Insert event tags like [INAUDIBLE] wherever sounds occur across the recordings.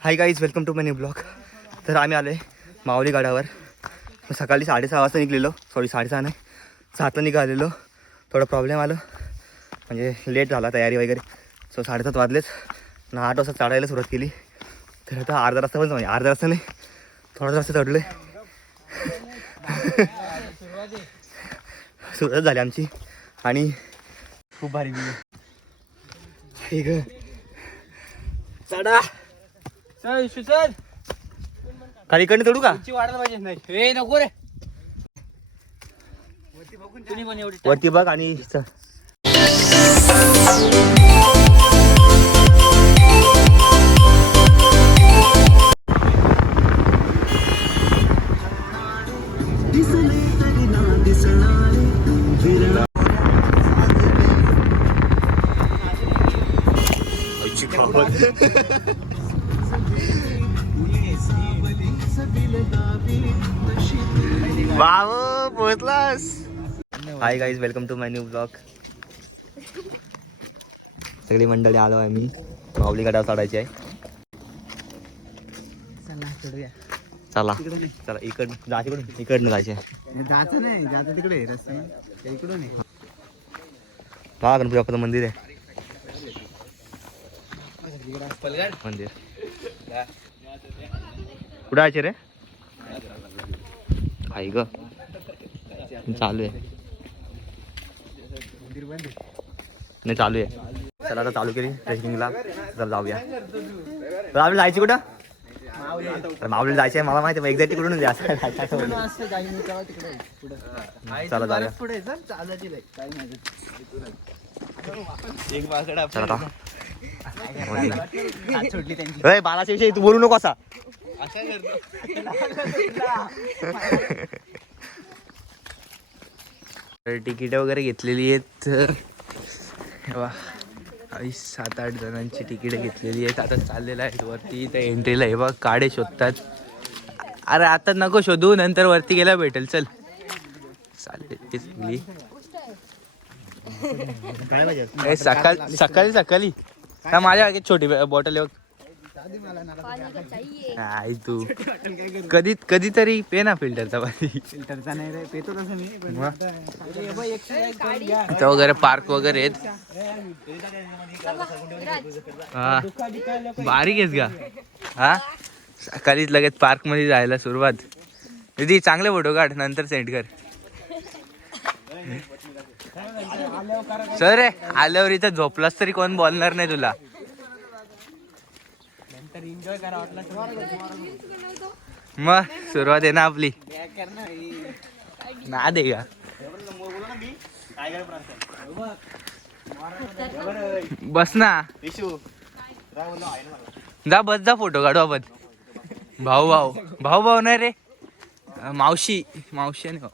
Hi guys welcome to my new blog तर आम्ही आलो आहे माऊली गडावर सकाळी साडेसहा वाजता निघलेलो. सॉरी साडेसहा नाही. सातला निघालेलो. थोडा प्रॉब्लेम आलं. म्हणजे लेट झाला तयारी वगैरे. सो साडेसात वाजलेच. ना आठ वाजता चढायला सुरुवात केली. तर आता अर्धा रस्ता पण म्हणजे अर्धा रस्ता नाही. थोडा रस्ता चढलो आहे [LAUGHS] सुरुवात झाली आमची. आणि खूप भारी गेली चढा. चल खाली इकडनं चढू का? वाढायला पाहिजे. नाही. हे नको रे. तुम्ही पण एवढी वरती बघ आणि [LAUGHS] wow पोहोचलास hi guys welcome to my new blog सगळी मंडळी आलो आहे मी. माऊली गडावर चढायची आहे. चला चला. इकडनं जायचे इकडनं. जायचे जायचं नाही जायचं तिकडे रस्ता इकडून नाही हा गणपती बाप्पाचं मंदिर आहे. मंदिर. कुठं आहे रे आई ग. चालू आहे. नाही चालू आहे. चला आता चालू केली ट्रेकिंगला चला जाऊया. तर आपल्याला जायची कुठं? तर माऊलीला जायचं आहे मला माहिती आहे एक्झॅक्ट कुठून चला जाऊया. चल बालाच्या विषयी तू बोलू नको असा. तिकीट वगैरे घेतलेली आहेत. तर बघा, आई सात आठ जणांची तिकीट घेतलेली आहेत. आता चाललेलं आहे वरती. त्या एंट्रीला हे बघ काडे शोधतात. अरे आता नको शोधू नंतर वरती गेला भेटेल. चल. चालेल सकाळ सकाळी सकाळी. माझ्या मागे छोटी बॉटल बघ. आई तू कधी कधीतरी पे ना फिल्टरचा पाणी. फिल्टरचा नाही रे पेतो तसं मी पण मग? आता- अरे बाई, exercise करून घ्या. इथं वगैरे पार्क वगैरे आहेत. हा बारीक आहेस का? हा. सकाळीच लगेच पार्कमध्ये जायला सुरुवात. दीदी चांगले फोटो काढ नंतर सेंड कर. सर आल्यावर इथं झोपलास तरी कोण बोलणार नाही तुला. एन्जॉय करा मग सुरुवात आहे ना आपली. ना दे का? बस ना. जा बस जा फोटो काढू आपण. भाऊ भाऊ. भाऊ भाऊ नाही रे. मावशी मावशी आणि भाऊ.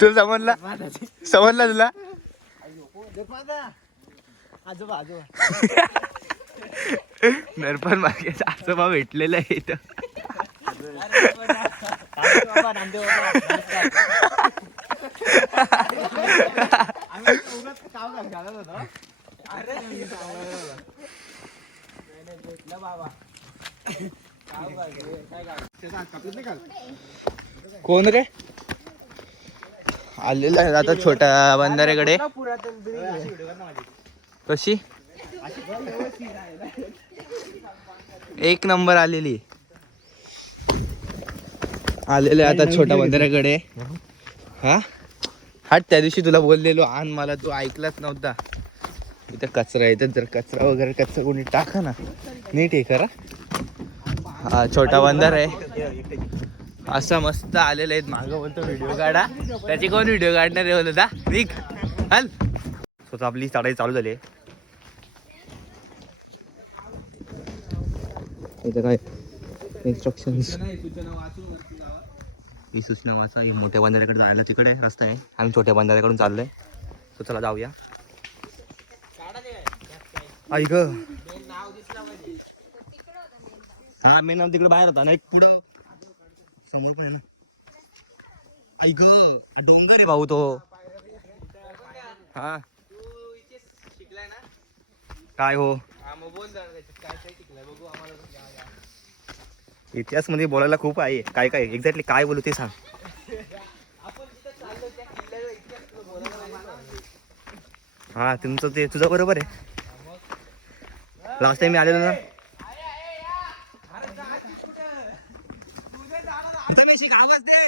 तुला समजला? समजला तुला? आजोबा आजोबा. नरपण मार्केट आजोबा भेटलेलं आहे इथं? कोण रे? आलेला आहे आता छोट्या बंधाऱ्याकडे. कशी? एक नंबर आलेली. आलेले आता छोट्या बंधाऱ्याकडे. हा? हा त्या दिवशी तुला बोललेलो आण मला तू ऐकलाच नव्हता. इथं कचरा इथं जर कचरा वगैरे कचरा कोणी टाका ना. नीट आहे करा. हा छोटा बंधार आहे. असा मस्त आलेला आहेत. मागं बोलतो व्हिडिओ काढा. त्याची कोण व्हिडिओ काढणार आहे बोलता निक हल स्वतः आपली चढाई चालू झाली इथं काय? इन्स्ट्रक्शन्स ही सूचना वाचा. ही मोठ्या बंधाऱ्याकडे जायला तिकडे रस्ता आहे. आम्ही छोट्या बंधाऱ्याकडून आहे तो चला जाऊया. ऐक हा मेन नाव तिकडे बाहेर होता ना. एक पुढं. समोर पण ना ऐक डोंगर आहे भाऊ तो. हा. काय हो? काय. इतिहासमध्ये बोलायला खूप आहे. काय काय? एक्झॅक्टली काय बोलू ते सांग. हा तुमचं ते तुझं बरोबर आहे. लास्ट टाइम मी आलेलो ना? आवाज दे.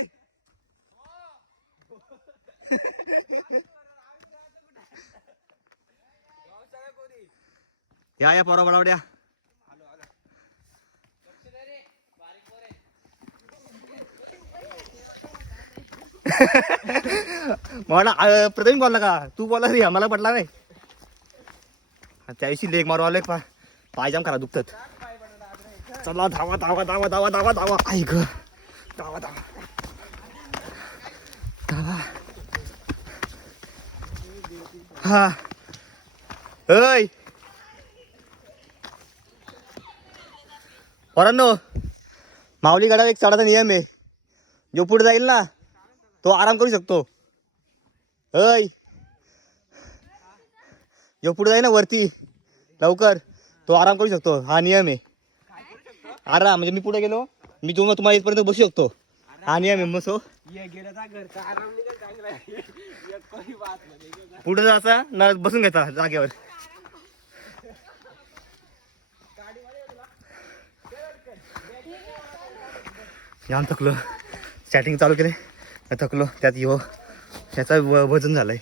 या या पोरा बडावड्या मला प्रथम बोलला का? तू बोला रे आम्हाला पडला नाही. त्या दिवशी लेग मारू आले पा पायजाम करा दुखतात. चला धावा धावा धावा धावा धावा धावा ऐक धावा धावा. हा. ऐ. पोरांनो माऊली गडावर एक चढाचा नियम आहे. जो पुढे जाईल ना तो आराम करू शकतो. ऐ. जो पुढे जाईल ना वरती लवकर तो आराम करू शकतो. हा नियम आहे. आराम म्हणजे मी पुढे गेलो मी तुम्हाला तुम्हाला इथपर्यंत बसू शकतो. हा नियम आहे मग सो ये गेल्याचा घरचा आराम निघेल चांगला आहे. एक कोणी बात नाही. पुढे जायचा ना बसून घ्यायचा जागेवर. जाम थकलो. स्टार्टिंग चालू केले थकलो. त्यात यो ह्याचा वजन झालंय.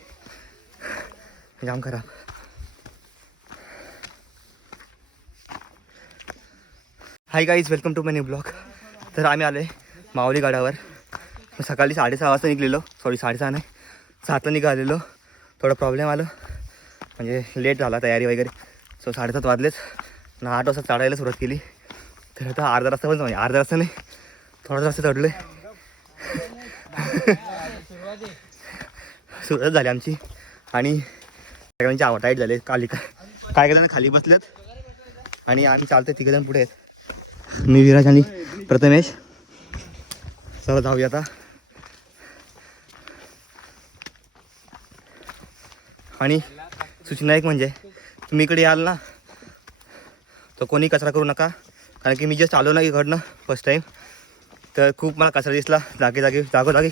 जाम खराब. Hi guys welcome to my new blog तर आम्ही आलो आहे माऊली गडावर सकाळी साडेसहा वाजता निघलेलो. सॉरी साडेसहा नाही. सातला निघालेलो. थोडं प्रॉब्लेम आलं. म्हणजे लेट झाला तयारी वगैरे. सो साडेसात वाजलेच. ना आठ वाजता चढायला सुरुवात केली. तर आता अर्धा रस्ता पण म्हणजे अर्धा रस्ता नाही. थोडा रस्ता चढलो आहे [LAUGHS] सुरुवात झाली आमची. आणि सगळ्यांची आवड टाईट झाले. खाली काय काय जण खाली बसलेत. आणि आम्ही चालतोय तिघजण पुढे आहेत. मी विराज आणि प्रथमेश. चला जाऊया आता. आणि सूचना एक म्हणजे तुम्ही इकडे याल ना तर कोणी कचरा करू नका कारण की मी जस्ट आलो ना इकडनं फर्स्ट टाईम तर खूप मला कचरा दिसला जागे जागे जागोजागी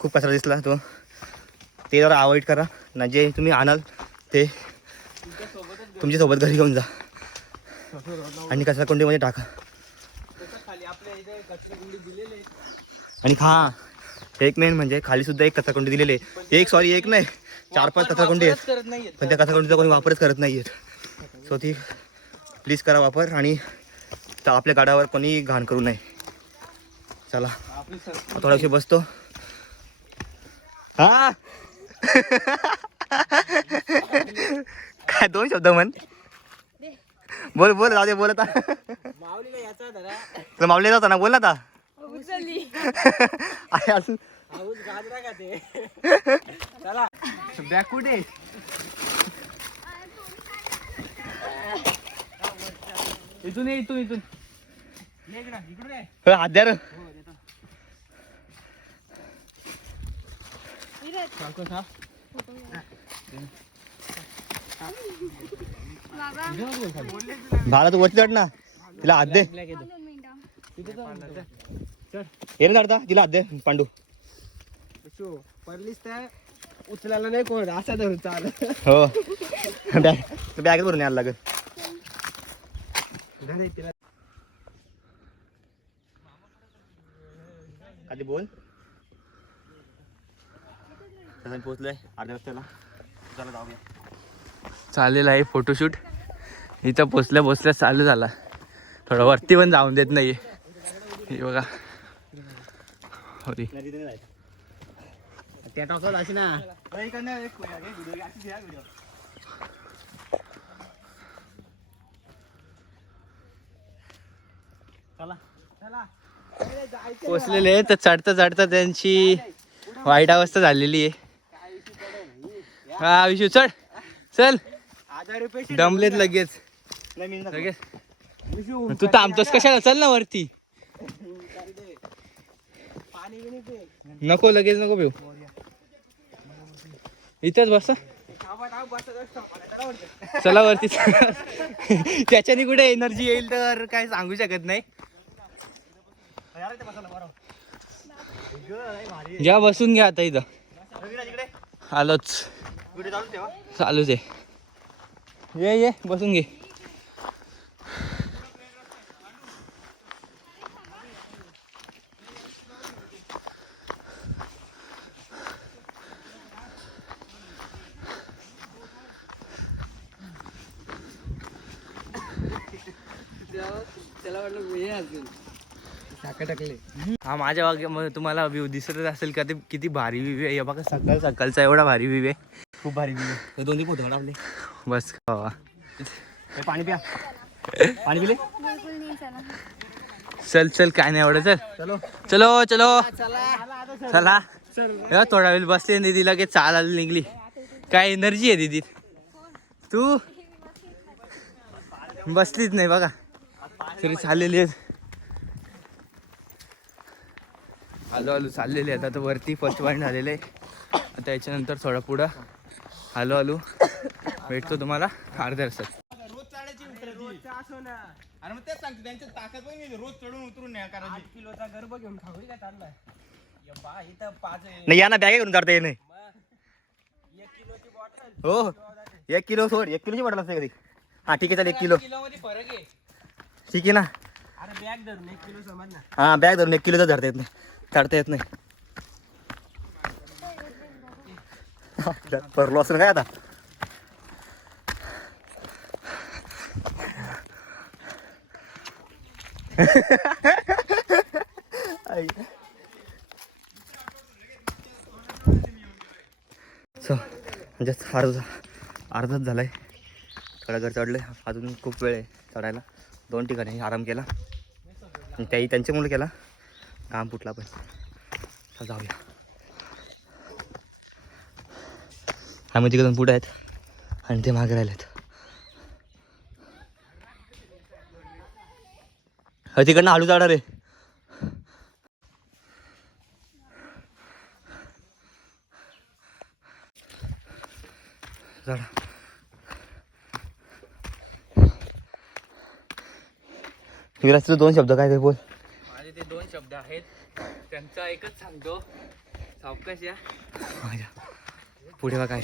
खूप कचरा दिसला तो. ते जरा अवॉइड करा ना जे तुम्ही आणाल ते तुमच्यासोबत घरी घेऊन जा. आणि कचरा कोंडीमध्ये टाका. आणि हा एक मेन म्हणजे खाली सुद्धा एक कचराकुंडी दिलेली. एक सॉरी एक नाही. चार पाच कचराकुंडी आहेत. पण त्या कचराकुंडीचा कोणी वापरच करत नाही आहेत सो ती प्लीज करा वापर आणि आपल्या गाड्यावर कोणी घाण करू नये. चला. आपली संस्कृती थोडा वेळ बसतो. हा [LAUGHS] काय दोन शब्द म्हण? बोल बोल राहू दे बोल आता. जाता ना. बोल ना आता. उचलली [LAUGHS] अरे अजून हाऊस गाजरा का ते [LAUGHS] चला बॅग कुठे इथून ये इथून इथून ये इकडं, इकडून ये. हात द्या रे. सावकाश. बाबा इथून नको खाली. भाला तू चढ ना तिला हात दे ये ना चढता तिला दे पांडू. शो, पडलीस तर उचलायला नाही कोण असा धरून चाल. हो. बॅग बॅग भरून यायला लागेल. आधी बोल. पोहोचलोय अर्ध्या रस्त्याला. चला जाऊया. चालेल आहे फोटोशूट इथं पोचल्या पोचल्या चालू झाला. थोडं वरती पण जाऊन देत नाही हे बघा. त्या टॉकला अशी ना. चला. पोचलेले तर चढता चढता त्यांची वाईट अवस्था झालेली आहे. हा विशू चढ. चल. दमलेत लगेच. लगेच. तू थांबतोस कशाला? चल ना वरती. नको लगेच नको भेऊ इथंच बस चला वरती. त्याच्याने कुठे एनर्जी येईल तर काय सांगू शकत नाही. घ्या बसून घ्या आता इथं. आलोच. चालूच आहे. ये ये बसून घे. हा माझ्या वाग्यामध्ये तुम्हाला व्ह्यू दिसतच असेल का? ते किती भारी व्ह्यू आहे. हे बघा सकाळ सकाळचा एवढा भारी व्ह्यू आहे. खूप भारी दिली हे दोन्ही पोत आपले बस. खावा हे पाणी प्या. पाणी पिले? बिलकुल नाही चला चल चल काय नाही एवढं चल. चलो. चलो चलो. चला. हे थोडा वेळ बसते दीदी लगेच चालायला निघली. काय एनर्जी आहे दीदी तू? बसलीच नाही बघा. तरी चाललेली आहेत. आलो आलो चाललेले आहेत. आता वरती फर्स्ट पॉईंट झालेले आहे. आता याच्यानंतर थोडा पुढं. आलो आलो. भेटतो तुम्हाला अर्ध्या अरे मग तेच सांगतो ताकद पण नाही रोज चढून उतरून नाही करायची. किलोचा गर्भ घेऊन खाऊ का चाललाय? बा इथं पाच नाही या ना बॅग घेऊन करता येईल बॉटल हो एक किलो सोड. एक किलोची बॉटल असते कधी हा ठीक आहे चालेल एक किलो. किलो मध्ये फरक आहे. ठीक आहे ना? अरे बॅग धरून एक किलो समज ना. हा बॅग धरून एक किलोचा धरता येत नाही. चढता येत नाही. परलो असं काय आता. So, म्हणजे अर्धा अर्धाच झालाय. थोडा घर चढले अजून खूप वेळ आहे चढायला. दोन ठिकाणी आराम केला. आणि त्याही त्यांच्यामुळे केला. घाम फुटला पण. जाऊया. आम्ही तिकडून पुढे आहेत. आणि ते मागे राहिले आहेत तिकडनं आलू चढा रे चढा विराज तुझे दोन शब्द काय ते बोल. माझे ते दोन शब्द आहेत. त्यांचा एकच सांगतो. सावकाश या. माझ्या. पुढे बघा. काय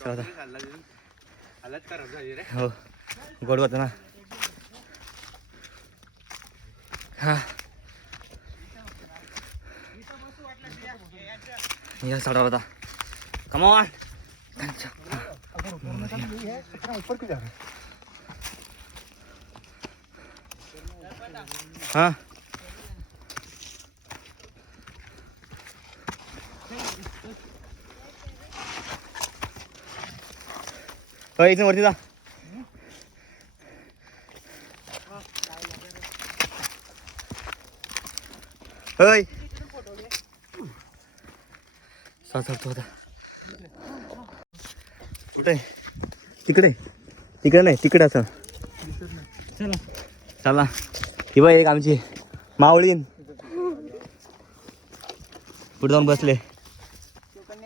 चला हालत खराब झाली रे हो. गोड होतं ना. हा. या चढा होता कमॉन हा. हो? इथून वरती जा. होय चढतो आता कुठे? तिकडे तिकडे नाही तिकडे असं चला चला. ही बाई एक आमची मावळीन पुढे जाऊन बसले.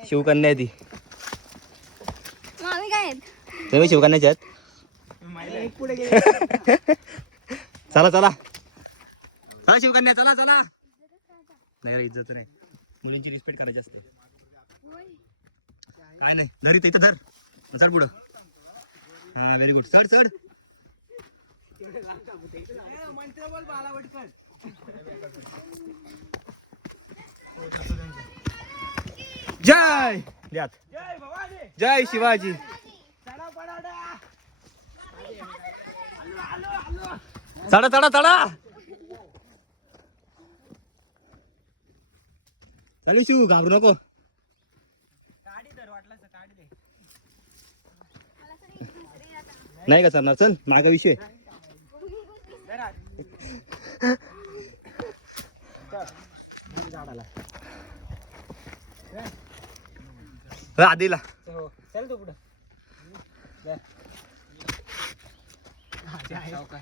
शिवकन्या आहे ती. तुम्ही शिवकन्याच्या [LAUGHS] चला चला. हा शिवकन्या चला चला. नाही इज्जत नाही. मुलींची रिस्पेक्ट करायची असते. काय नाही. धर इथं इथं धर. चढ पुढं. हा व्हेरी गुड चढ चढ मंत्र बोल जय! द्यात. जय शिवाजी. चढा चढा चढा. चालू शिव घाबरू नको. नाही का चालणार? चल मागा विषय धर हात. चल. झाडाला हो, आधीला हो चल तू पुढं. जाऊ जाऊ का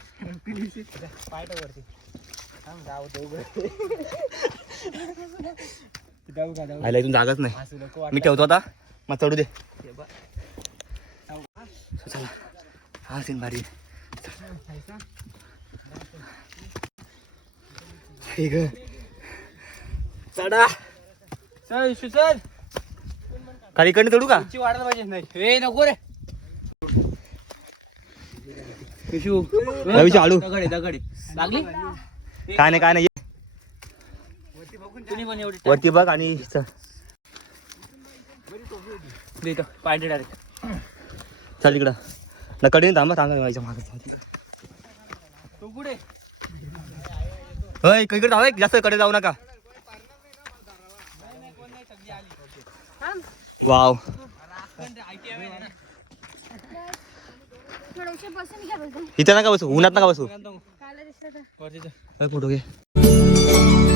जाऊ. आयला इथून जागाच नाही. मी ठेवतो आता. मग चढू दे. हे. चला हा सीन भारी. हे ग. चढा चल इशू चल खाली इकडनं चढू का उंची वाढायला पाहिजे नाही ए नको रे आळू दगडे दगडे लागली काय नाही काय नाही ये. तुम्ही पण एवढी वरती बघ आणि पाहिजे डायरेक्ट चल इकडं ना कडे थांबा थांबा माझ्या मागे तू कुठे होय इकडे जाऊ जास्त कडे जाऊ नका. वाव. इथे नका बसू उन्हात नका बसू. फोटो घे.